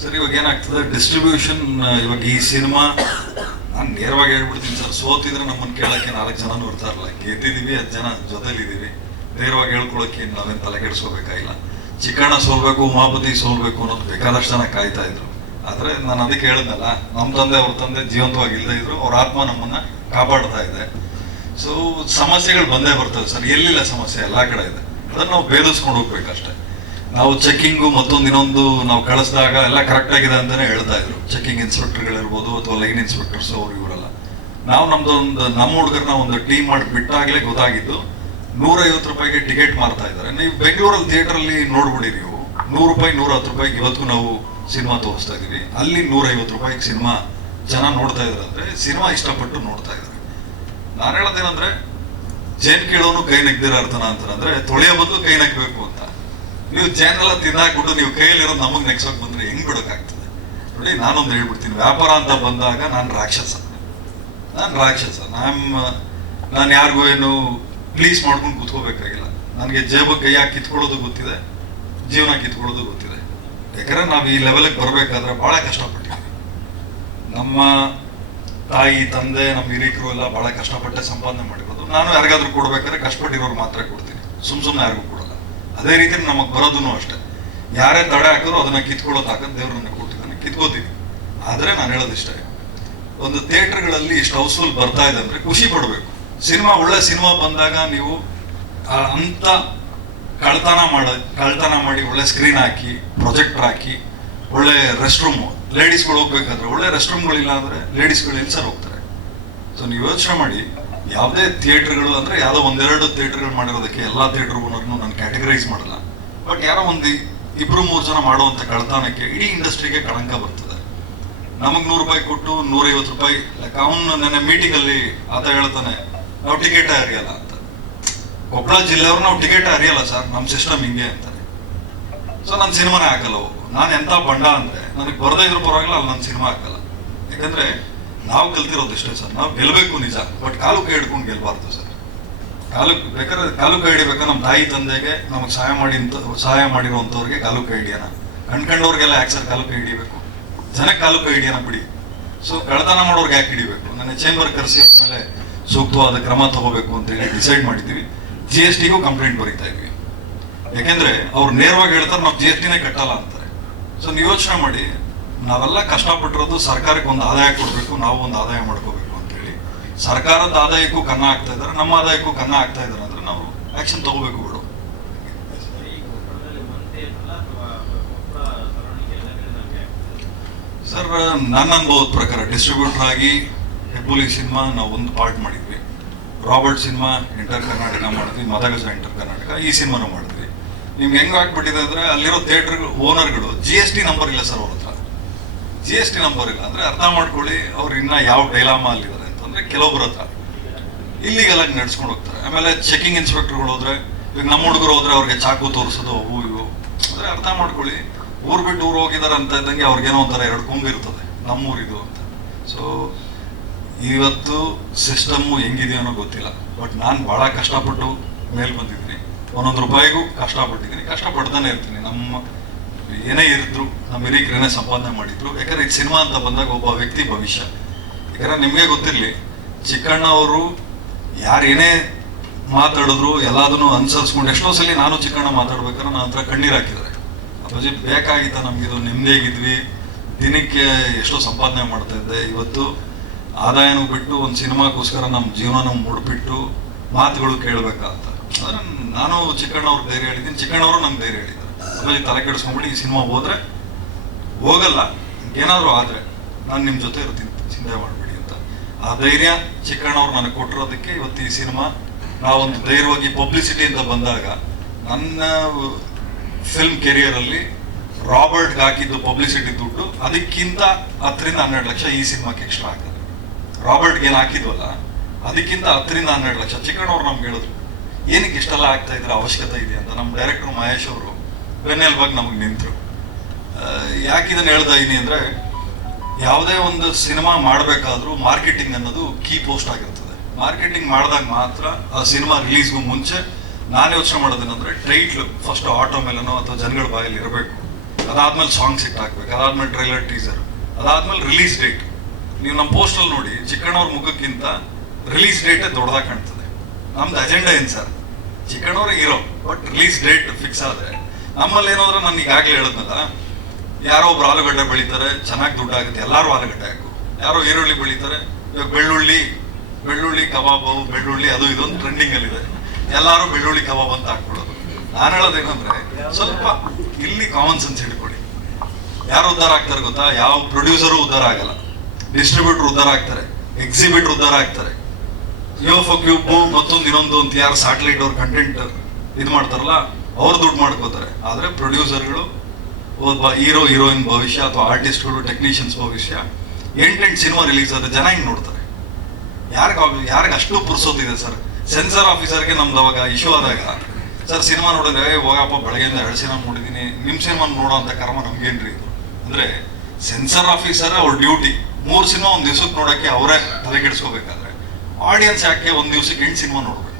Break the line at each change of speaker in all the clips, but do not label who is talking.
Sir, ಇವಾಗ ಏನಾಗ್ತದೆ? Distribution ಇವಾಗ ಈ ಸಿನಿಮಾ ನಾನು ನೇರವಾಗಿ ಹೇಳ್ಬಿಡ್ತೀನಿ ಸರ್. ಸೋತಿದ್ರೆ ನಮ್ಮನ್ನು ಕೇಳೋಕ್ಕೆ ನಾಲ್ಕು ಜನ ಇರ್ತಾರಲ್ಲ ಗೆದ್ದಿದ್ದೀವಿ, ಹತ್ತು ಜನ ಜೊತೆಲಿದ್ದೀವಿ. ನೇರವಾಗಿ ಹೇಳ್ಕೊಳಕ್ಕೆ ನಾವೇನು ತಲೆ ಕೆಡಿಸ್ಕೋಬೇಕಾಗಿಲ್ಲ ಚಿಕ್ಕಣ್ಣ ಸೋಲ್ಬೇಕು, ಉಮಾಪತಿ ಸೋಲ್ಬೇಕು ಅನ್ನೋದು ಬೇಕಾದಷ್ಟು ಜನ ಕಾಯ್ತಾ ಇದ್ರು. ಆದರೆ ನಾನು ಅದಕ್ಕೆ ಹೇಳಿದ್ನಲ್ಲ ನಮ್ಮ ತಂದೆ ಅವ್ರ ತಂದೆ ಜೀವಂತವಾಗಿ ಇಲ್ಲದೆ ಇದ್ರು, ಅವ್ರ ಆತ್ಮ ನಮ್ಮನ್ನು ಕಾಪಾಡ್ತಾ ಇದೆ. ಸೊ ಸಮಸ್ಯೆಗಳು ಬಂದೇ ಬರ್ತವೆ ಸರ್. ಎಲ್ಲಿಲ್ಲ ಸಮಸ್ಯೆ? ಎಲ್ಲ ಕಡೆ ಇದೆ. ಅದನ್ನು ನಾವು ಭೇದಿಸ್ಕೊಂಡು ಹೋಗ್ಬೇಕಷ್ಟೇ. ನಾವು ಚೆಕ್ಕಿಂಗು ಮತ್ತೊಂದು ಇನ್ನೊಂದು ನಾವು ಕಳಿಸಿದಾಗ ಎಲ್ಲ ಕರೆಕ್ಟ್ ಆಗಿದೆ ಅಂತಾನೆ ಹೇಳ್ತಾ ಇದ್ರು. ಚೆಕಿಂಗ್ ಇನ್ಸ್ಪೆಕ್ಟರ್ಗಳಿರ್ಬೋದು ಅಥವಾ ಲೈನ್ ಇನ್ಸ್ಪೆಕ್ಟರ್ಸ್ ಅವ್ರು ಇವರೆಲ್ಲ. ನಾವು ನಮ್ದು ಒಂದು ನಮ್ಮ ಹುಡುಗರನ್ನ ಒಂದು ಟೀಮ್ ಮಾಡಿ ಬಿಟ್ಟಾಗಲೇ ಗೊತ್ತಾಗಿದ್ದು ನೂರೈವತ್ತು ರೂಪಾಯಿಗೆ ಟಿಕೆಟ್ ಮಾರ್ತಾ ಇದ್ದಾರೆ. ನೀವು ಬೆಂಗಳೂರಲ್ಲಿ ಥಿಯೇಟರ್ ಅಲ್ಲಿ ನೋಡ್ಬಿಡಿ ನೀವು. ನೂರು ರೂಪಾಯಿ ನೂರ ಹತ್ತು ರೂಪಾಯಿಗೆ ಇವತ್ತು ನಾವು ಸಿನಿಮಾ ತೋರಿಸ್ತಾ ಇದೀವಿ ಅಲ್ಲಿ ನೂರೈವತ್ತು ರೂಪಾಯಿಗೆ ಸಿನಿಮಾ ಜನ ನೋಡ್ತಾ ಇದ್ದಾರೆ ಅಂದ್ರೆ ಸಿನಿಮಾ ಇಷ್ಟಪಟ್ಟು ನೋಡ್ತಾ ಇದ್ದಾರೆ ನಾನು ಹೇಳೋದೇನಂದ್ರೆ, ಜೇನ್ ಕೇಳೋನು ಕೈ ನಗ್ದಿರ ಅರ್ಥನ ಅಂತಂದ್ರೆ ತೊಳೆಯ ತೊಳೆಯೋ ಬದಲು ಕೈ ನೆಗ್ಬೇಕು ಅಂತ. ನೀವು ಎಲ್ಲ ತಿನ್ನಾಕ್ಬಿಟ್ಟು ನೀವು ಕೈಯಲ್ಲಿರೋದು ನಮಗ್ ನೆಗ್ಸೋಕ್ ಬಂದ್ರೆ ಹೆಂಗ್ ಬಿಡೋಕ್ಕಾಗ್ತದೆ ನೋಡಿ, ನಾನೊಂದು ಹೇಳ್ಬಿಡ್ತೀನಿ. ವ್ಯಾಪಾರ ಅಂತ ಬಂದಾಗ ನಾನು ರಾಕ್ಷಸ. ನಾನು ರಾಕ್ಷಸ. ನಮ್ಮ ನಾನು ಯಾರಿಗೂ ಏನು ಪ್ಲೀಸ್ ಮಾಡ್ಕೊಂಡು ಕೂತ್ಕೋಬೇಕಾಗಿಲ್ಲ. ನನಗೆ ಜೇಬಕ್ಕೆ ಕೈ ಹಾಕಿ ಕಿತ್ಕೊಳ್ಳೋದು ಗೊತ್ತಿದೆ. ಜೀವನ ಕಿತ್ಕೊಳ್ಳೋದು ಗೊತ್ತಿದೆ. ಯಾಕಂದ್ರೆ ನಾವು ಈ ಲೆವೆಲ್ಗೆ ಬರಬೇಕಾದ್ರೆ ಭಾಳ ಕಷ್ಟಪಟ್ಟಿದ್ದೀವಿ. ನಮ್ಮ ತಾಯಿ, ತಂದೆ, ನಮ್ಮ ಹಿರಿಕರು ಎಲ್ಲ ಭಾಳ ಕಷ್ಟಪಟ್ಟೆ ಸಂಪಾದನೆ ಮಾಡಿರೋದು. ನಾನು ಯಾರಿಗಾದ್ರೂ ಕೊಡ್ಬೇಕಾದ್ರೆ ಕಷ್ಟಪಟ್ಟಿರೋರು ಮಾತ್ರ ಕೊಡ್ತೀನಿ. ಸುಮ್ ಸುಮ್ಮನೆ ಯಾರಿಗೂ ಕೊಡಲ್ಲ ಅದೇ ರೀತಿ ನಮಗ್ ಬರೋದನ್ನು ಅಷ್ಟೇ. ಯಾರೇ ತಡೆ ಹಾಕಿದ್ರು ಅದನ್ನ ಕಿತ್ಕೊಳ್ಳೋ ತಾಕತ್ ದೇವ್ರನ್ನ ಕೊಟ್ಟಿದ್ದಾನೆ ಕಿತ್ಕೋತೀನಿ. ಆದರೆ ನಾನು ಹೇಳೋದಿಷ್ಟೇ ಒಂದು ಥಿಯೇಟರ್ಗಳಲ್ಲಿ ಇಷ್ಟು ಹೌಸ್ಫುಲ್ ಬರ್ತಾ ಇದೆ ಅಂದ್ರೆ ಖುಷಿ ಪಡಬೇಕು. ಸಿನಿಮಾ ಒಳ್ಳೆ ಸಿನಿಮಾ ಬಂದಾಗ ನೀವು ಅಂತ ಕಳ್ತನ ಮಾಡ, ಕಳ್ತನ ಮಾಡಿ ಒಳ್ಳೆ ಸ್ಕ್ರೀನ್ ಹಾಕಿ ಪ್ರೊಜೆಕ್ಟರ್ ಹಾಕಿ, ಒಳ್ಳೆ ರೆಸ್ಟ್ ರೂಮ್ ಲೇಡೀಸ್ಗಳು ಹೋಗ್ಬೇಕಾದ್ರೆ ಒಳ್ಳೆ ರೆಸ್ಟ್ ರೂಮ್ಗಳಿಲ್ಲ ಅಂದ್ರೆ ಲೇಡೀಸ್ಗಳು ಎಲ್ಲಿ ಸರ್ ಹೋಗ್ತಾರೆ. ಸೊ ನೀವು ಯೋಚನೆ ಮಾಡಿ ಯಾವುದೇ ಥಿಯೇಟರ್ಗಳು ಅಂದರೆ ಯಾವುದೋ ಒಂದೆರಡು ಥಿಯೇಟರ್ಗಳು ಮಾಡಿರೋದಕ್ಕೆ ಎಲ್ಲ ಥಿಯೇಟರ್ ಓನರ್ನು ನಾನು ಕ್ಯಾಟಗರೈಸ್ ಮಾಡಲ್ಲ. ಬಟ್ ಯಾರೋ ಒಂದು ಇಬ್ರು ಮೂರು ಜನ ಮಾಡುವಂಥ ಕಳ್ತಾನಕ್ಕೆ ಇಡೀ ಇಂಡಸ್ಟ್ರಿಗೆ ಕಳಂಕ ಬರ್ತದೆ. ನಮಗೆ ನೂರು ರೂಪಾಯಿ ಕೊಟ್ಟು ನೂರೈವತ್ತು ರೂಪಾಯಿ ಲೈಕ್ ಅವನು ನೆನ್ನೆ ಮೀಟಿಂಗಲ್ಲಿ ಆತ ಹೇಳ್ತಾನೆ, ನಾವು ಟಿಕೆಟ್ ಹರಿಯಲ್ಲ ಅಂತ. ಕೊಪ್ಪಳ ಜಿಲ್ಲೆಯವ್ರು ನಾವು ಟಿಕೆಟ್ ಹರಿಯಲ್ಲ ಸರ್ ನಮ್ಮ ಸಿಸ್ಟಮ್ ಹಿಂಗೆ ಅಂತಾನೆ ಸೊ ನನ್ನ ಸಿನಿಮಾನೇ ಹಾಕಲ್ಲ ನಾನು ಎಂಥ ಬಂಡ ಅಂದರೆ, ನನಗೆ ಬರದೇ ಇದ್ರೂ ಪರವಾಗಿಲ್ಲ, ಅಲ್ಲಿ ನನ್ನ ಸಿನಿಮಾ ಹಾಕಲ್ಲ. ಯಾಕಂದ್ರೆ ನಾವು ಕಲ್ತಿರೋದು ಇಷ್ಟೇ ಸರ್. ನಾವು ಗೆಲ್ಬೇಕು ನಿಜ. ಬಟ್ ಕಾಲು ಕೈ ಹಿಡ್ಕೊಂಡು ಗೆಲ್ಬಾರ್ದು ಸರ್. ಕಾಲು ಬೇಕಾದ್ರೆ ಕಾಲು ಕೈ ಹಿಡಿಬೇಕಾ. ನಮ್ಮ ತಾಯಿ ತಂದೆಗೆ ನಮಗೆ ಸಹಾಯ ಮಾಡಿ ಸಹಾಯ ಮಾಡಿರುವಂತವ್ರಿಗೆ ಕಾಲು ಕೈ ಹಿಡಿಯೋಣ. ಕಣ್ಕಂಡವ್ರಿಗೆಲ್ಲ ಯಾಕೆ ಸರ್ ಕಾಲು ಕೈ ಹಿಡಿಬೇಕು? ಜನಕ್ಕೆ ಕಾಲು ಕೈ ಹಿಡಿಯೋಣ ಬಿಡಿ. ಸೊ ಕಳ್ತನ ಮಾಡೋರ್ಗೆ ಯಾಕೆ ಹಿಡಿಬೇಕು? ನನ್ನ ಚೇಂಬರ್ ಕರೆಸಿ ಮೇಲೆ ಸೂಕ್ತವಾದ ಕ್ರಮ ತಗೋಬೇಕು ಅಂತ ಹೇಳಿ ಡಿಸೈಡ್ ಮಾಡಿದ್ದೀವಿ. ಜಿ ಎಸ್ ಟಿಗೂ ಕಂಪ್ಲೇಂಟ್ ಬರೀತಾ ಇದ್ವಿ. ಯಾಕೆಂದ್ರೆ ಅವ್ರು ನೇರವಾಗಿ ಹೇಳ್ತಾರೆ, ನಾವು ಜಿ ಎಸ್ ಟಿನೇ ಕಟ್ಟಲ್ಲ ಅಂತಾರೆ. ಸೊ ನೀವು ಯೋಚನೆ ಮಾಡಿ. ನಾವೆಲ್ಲ ಕಷ್ಟಪಟ್ಟಿರೋದು ಸರ್ಕಾರಕ್ಕೆ ಒಂದು ಆದಾಯ ಕೊಡಬೇಕು, ನಾವು ಒಂದು ಆದಾಯ ಮಾಡ್ಕೋಬೇಕು ಅಂತ ಹೇಳಿ ಸರ್ಕಾರದ ಆದಾಯಕ್ಕೂ ಕನ್ನ ಆಗ್ತಾ ಇದ್ದಾರೆ, ನಮ್ಮ ಆದಾಯಕ್ಕೂ ಕನ್ನ ಆಗ್ತಾ ಇದ್ದಾರೆ ಅಂದ್ರೆ ನಾವು ಆಕ್ಷನ್ ತಗೋಬೇಕು ಬಿಡು. ಸರ್ ನನ್ನ ಅನುಭವದ ಪ್ರಕಾರ ಡಿಸ್ಟ್ರಿಬ್ಯೂಟರ್ ಆಗಿ ಹೆಬ್ಬುಲಿ ಸಿನಿಮಾ ನಾವು ಒಂದು ಪಾರ್ಟ್ ಮಾಡಿದ್ವಿ. ರಾಬರ್ಟ್ ಸಿನಿಮಾ ಇಂಟರ್ ಕರ್ನಾಟಕ ಮಾಡಿದ್ವಿ ಮದಗಜ ಇಂಟರ್ ಕರ್ನಾಟಕ ಈ ಸಿನಿಮಾನು ಮಾಡಿದ್ವಿ. ನಿಮ್ಗೆ ಹೆಂಗ್ ಆಗ್ಬಿಟ್ಟಿದೆ ಅಂದ್ರೆ ಅಲ್ಲಿರೋ ಥಿಯೇಟರ್ ಓನರ್ಗಳು ಜಿ ಎಸ್ ಟಿ ನಂಬರ್ ಇಲ್ಲ ಸರ್ ಅವ್ರ ಹತ್ರ. ಜಿ ಎಸ್ ಟಿ ನಂಬರ್ ಇಲ್ಲ ಅಂದ್ರೆ ಅರ್ಥ ಮಾಡ್ಕೊಳ್ಳಿ, ಅವ್ರು ಇನ್ನ ಯಾವ ಡೈಲಾಮ ಅಲ್ಲಿದ್ದಾರೆ ಅಂತಂದ್ರೆ ಕೆಲವೊಬ್ಬರ ಹತ್ರ. ಇಲ್ಲಿಗೆಲ್ಲ ನಡ್ಸ್ಕೊಂಡು ಹೋಗ್ತಾರೆ. ಆಮೇಲೆ ಚೆಕಿಂಗ್ ಇನ್ಸ್ಪೆಕ್ಟರ್ಗಳು ಹೋದ್ರೆ ಈಗ ನಮ್ಮ ಹುಡುಗರು ಹೋದ್ರೆ ಅವ್ರಿಗೆ ಚಾಕು ತೋರಿಸೋದು, ಅವು ಇವು. ಅಂದ್ರೆ ಅರ್ಥ ಮಾಡ್ಕೊಳ್ಳಿ, ಊರ್ ಬಿಟ್ಟು ಊರು ಹೋಗಿದ್ದಾರೆ ಅಂತ ಇದ್ದಂಗೆ ಅವ್ರಿಗೇನೋ ಒಂಥರ ಎರಡು ಕೊಂಬಿರ್ತದೆ ನಮ್ಮೂರಿದು ಅಂತ. ಸೊ ಇವತ್ತು ಸಿಸ್ಟಮ್ ಹೆಂಗಿದೆಯೋ ಗೊತ್ತಿಲ್ಲ. ಬಟ್ ನಾನು ಬಹಳ ಕಷ್ಟಪಟ್ಟು ಮೇಲ್ ಬಂದಿದ್ದೀನಿ. ಒಂದೊಂದು ರೂಪಾಯಿಗೂ ಕಷ್ಟಪಟ್ಟಿದ್ದೀನಿ. ಕಷ್ಟಪಡ್ತಾನೆ ಇರ್ತೀನಿ. ನಮ್ಮ ಏನೇ ಇರಿದ್ರು ನಮ್ಮ ಹಿರಿಯಕರೇನೆ ಸಂಪಾದನೆ ಮಾಡಿದ್ರು. ಯಾಕಂದ್ರೆ ಇದು ಸಿನಿಮಾ ಅಂತ ಬಂದಾಗ ಒಬ್ಬ ವ್ಯಕ್ತಿ ಭವಿಷ್ಯ. ಯಾಕಂದ್ರೆ ನಿಮಗೆ ಗೊತ್ತಿರಲಿ, ಚಿಕ್ಕಣ್ಣ ಅವರು ಯಾರೇನೇ ಮಾತಾಡಿದ್ರು ಎಲ್ಲದನ್ನು ಅನುಸರಿಸ್ಕೊಂಡು ಎಷ್ಟೋ ಸಲ ನಾನು ಚಿಕ್ಕಣ್ಣ ಮಾತಾಡ್ಬೇಕಾದ್ರೆ ನನ್ನ ಹತ್ರ ಕಣ್ಣೀರು ಹಾಕಿದ್ದಾರೆ. ಅಪ್ಪಾಜಿ, ಬೇಕಾಗಿತ್ತ ನಮ್ಗಿದು ನೆಮ್ಮದಿಯಾಗಿದ್ವಿ ದಿನಕ್ಕೆ ಎಷ್ಟೋ ಸಂಪಾದನೆ ಮಾಡ್ತಾ ಇದ್ದೆ. ಇವತ್ತು ಆದಾಯನೂ ಬಿಟ್ಟು ಒಂದು ಸಿನಿಮಾಗೋಸ್ಕರ ನಮ್ಮ ಜೀವನ ಮುಡ್ಬಿಟ್ಟು ಮಾತುಗಳು ಕೇಳಬೇಕಾಗ್ತ. ಅಂದ್ರೆ ನಾನು ಚಿಕ್ಕಣ್ಣವ್ರು ಧೈರ್ಯ ಹೇಳಿದ್ದೀನಿ. ಚಿಕ್ಕಣ್ಣವರು ನಮ್ಗೆ ಧೈರ್ಯ ಹೇಳಿದ್ದಾರೆ. ಅಪ್ಪಾಜಿ ತಲೆ ಕೆಡಿಸ್ಕೊಂಡ್ಬಿಟ್ಟು ಈ ಸಿನಿಮಾ ಹೋದ್ರೆ, ಹೋಗಲ್ಲ, ಏನಾದರೂ ಆದರೆ ನಾನು ನಿಮ್ಮ ಜೊತೆ ಇರ್ತೀನಿ, ಚಿಂತೆ ಮಾಡಬೇಡಿ ಅಂತ. ಆ ಧೈರ್ಯ ಚಿಕ್ಕಣ್ಣವ್ರು ನನಗೆ ಕೊಟ್ಟಿರೋದಕ್ಕೆ ಇವತ್ತು ಈ ಸಿನಿಮಾ, ನಾವೊಂದು ಧೈರ್ಯವಾಗಿ ಪಬ್ಲಿಸಿಟಿ ಅಂತ ಬಂದಾಗ, ನನ್ನ ಫಿಲ್ಮ್ ಕೆರಿಯರ್ ಅಲ್ಲಿ ರಾಬರ್ಟ್ ಹಾಕಿದ್ದು ಪಬ್ಲಿಸಿಟಿ ದುಡ್ಡು, ಅದಕ್ಕಿಂತ ಹತ್ತರಿಂದ ಹನ್ನೆರಡು ಲಕ್ಷ ಈ ಸಿನಿಮಾಕ್ಕೆ ಎಕ್ಸ್ಟ್ರಾ ಹಾಕಿದ್ರು. ರಾಬರ್ಟ್ಗೆ ಏನು ಹಾಕಿದ್ವಲ್ಲ, ಅದಕ್ಕಿಂತ ಹತ್ತರಿಂದ ಹನ್ನೆರಡು ಲಕ್ಷ. ಚಿಕ್ಕಣ್ಣವ್ರು ನಮ್ಗೆ ಹೇಳಿದ್ರು, ಏನಕ್ಕೆ ಇಷ್ಟೆಲ್ಲ ಆಗ್ತಾ ಇದ್ರೆ ಅವಶ್ಯಕತೆ ಇದೆ ಅಂತ. ನಮ್ಮ ಡೈರೆಕ್ಟರ್ ಮಹೇಶ್ ಅವರು ಬೆನ್ನೆಲುಬಾಗಿ ನಮಗೆ ನಿಂತರು. ಯಾಕೆ ಇದನ್ನ ಹೇಳ್ತಾ ಇದೀನಿ ಅಂದ್ರೆ, ಯಾವುದೇ ಒಂದು ಸಿನಿಮಾ ಮಾಡಬೇಕಾದ್ರೂ ಮಾರ್ಕೆಟಿಂಗ್ ಅನ್ನೋದು ಕೀ ಪೋಸ್ಟ್ ಆಗಿರ್ತದೆ. ಮಾರ್ಕೆಟಿಂಗ್ ಮಾಡಿದಾಗ ಮಾತ್ರ ಆ ಸಿನಿಮಾ ರಿಲೀಸ್ಗೂ ಮುಂಚೆ ನಾನು ಯೋಚನೆ ಮಾಡೋದೇನಂದ್ರೆ ಟೈಟ್ಲು ಫಸ್ಟ್ ಆಟೋ ಮೇಲನೋ ಅಥವಾ ಜನಗಳ ಬಾಯಲ್ಲಿ ಇರಬೇಕು. ಅದಾದ್ಮೇಲೆ ಸಾಂಗ್ಸ್ ಹಿಟ್ ಹಾಕ್ಬೇಕು, ಅದಾದ್ಮೇಲೆ ಟ್ರೈಲರ್ ಟೀಸರ್ ಅದಾದ್ಮೇಲೆ ರಿಲೀಸ್ ಡೇಟ್ ನೀವು ನಮ್ಮ ಪೋಸ್ಟಲ್ಲಿ ನೋಡಿ, ಚಿಕ್ಕಣ್ಣವ್ರ ಮುಖಕ್ಕಿಂತ ರಿಲೀಸ್ ಡೇಟ್ ದೊಡ್ಡದಾಗ ಕಾಣ್ತದೆ. ನಮ್ದು ಅಜೆಂಡಾ ಏನು ಸರ್? ಚಿಕ್ಕಣ್ಣವ್ರಿಗೆ ಇರೋ ಬಟ್ ರಿಲೀಸ್ ಡೇಟ್ ಫಿಕ್ಸ್ ಆದ್ರೆ ನಮ್ಮಲ್ಲಿ ಏನಾದ್ರೆ ನಾನು ಈಗಾಗಲೇ ಹೇಳಿದ್ನಲ್ಲ, ಯಾರೋ ಒಬ್ರು ಆಲೂಗಡ್ಡೆ ಬೆಳೀತಾರೆ, ಚೆನ್ನಾಗಿ ದುಡ್ಡಾಗುತ್ತೆ ಎಲ್ಲರೂ ಆಲೂಗಡ್ಡೆ ಹಾಕು. ಯಾರೋ ಈರುಳ್ಳಿ ಬೆಳೀತಾರೆ, ಇವಾಗ ಬೆಳ್ಳುಳ್ಳಿ ಬೆಳ್ಳುಳ್ಳಿ ಕಬಾಬು, ಬೆಳ್ಳುಳ್ಳಿ ಅದು ಇದೊಂದು ಟ್ರೆಂಡಿಂಗ್ ಅಲ್ಲಿ ಇದೆ ಎಲ್ಲರೂ ಬೆಳ್ಳುಳ್ಳಿ ಕಬಾಬ್ ಅಂತ ಹಾಕ್ಬಿಡೋದು. ನಾನು ಹೇಳೋದೇನಂದ್ರೆ, ಸ್ವಲ್ಪ ಇಲ್ಲಿ ಕಾಮನ್ ಸೆನ್ಸ್ ಇಟ್ಕೊಳ್ಳಿ ಯಾರು ಉದ್ಧಾರ ಆಗ್ತಾರೆ ಗೊತ್ತಾ? ಯಾವ ಪ್ರೊಡ್ಯೂಸರು ಉದ್ಧಾರ ಆಗಲ್ಲ. ಡಿಸ್ಟ್ರಿಬ್ಯೂಟರ್ ಉದ್ಧಾರ ಆಗ್ತಾರೆ ಎಕ್ಸಿಬಿಟರ್ ಉದ್ಧಾರ ಆಗ್ತಾರೆ. ಯೋಫೋ ಕ್ಯೂಬ್ ಮತ್ತೊಂದು ಇನ್ನೊಂದು ಅಂತ ಯಾರು ಸ್ಯಾಟಲೈಟ್ ಅವ್ರ ಕಂಟೆಂಟ್ ಇದು ಮಾಡ್ತಾರಲ್ಲ ಅವ್ರು ದುಡ್ಡು ಮಾಡ್ಕೋತಾರೆ. ಆದರೆ ಪ್ರೊಡ್ಯೂಸರ್ಗಳು ಒಬ್ಬ ಹೀರೋ ಹೀರೋಯಿನ್ ಭವಿಷ್ಯ ಅಥವಾ ಆರ್ಟಿಸ್ಟ್ಗಳು ಟೆಕ್ನಿಷಿಯನ್ಸ್ ಭವಿಷ್ಯ ಎಂಟೆಂಟು ಸಿನಿಮಾ ರಿಲೀಸ್ ಆದರೆ ಜನ ಹೆಂಗೆ ನೋಡ್ತಾರೆ? ಯಾರಿಗೆ ಯಾರಿಗೆ ಅಷ್ಟು ಪುರ್ಸೋತಿದೆ ಸರ್? ಸೆನ್ಸರ್ ಆಫೀಸರ್ಗೆ ನಮ್ದು ಅವಾಗ ಇಶ್ಯೂ ಆದಾಗ ಸರ್ ಸಿನಿಮಾ ನೋಡಿದ್ರೆ "ಏ, ಹೋಗಪ್ಪ ಬೆಳಗ್ಗೆಯಿಂದ ಎರಡು ಸಿನಿಮಾ ನೋಡಿದ್ದೀನಿ ನಿಮ್ಮ ಸಿನಿಮಾ ನೋಡೋ ಅಂತ ಕರ್ಮ ನಮ್ಗೇನ್ರಿ ಇದು? ಅಂದರೆ ಸೆನ್ಸರ್ ಆಫೀಸರ್ ಅವ್ರ ಡ್ಯೂಟಿ ಮೂರು ಸಿನಿಮಾ ಒಂದು ದಿವ್ಸಕ್ಕೆ ನೋಡೋಕ್ಕೆ ಅವರೇ ತಲೆ ಕೆಡಿಸ್ಕೋಬೇಕಾದ್ರೆ ಆಡಿಯನ್ಸ್ ಯಾಕೆ ಒಂದು ದಿವ್ಸಕ್ಕೆ ಎಂಟು ಸಿನಿಮಾ ನೋಡಬೇಕು?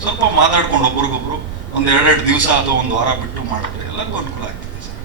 ಸ್ವಲ್ಪ ಮಾತಾಡ್ಕೊಂಡು ಒಬ್ರಿಗೊಬ್ರು ಒಂದು ಎರಡೆರಡು ದಿವಸ ಅಥವಾ ಒಂದು ವಾರ ಬಿಟ್ಟು ಮಾಡಿದ್ರೆ ಎಲ್ಲರಿಗೂ ಅನುಕೂಲ ಆಗ್ತದೆ ಸರ್.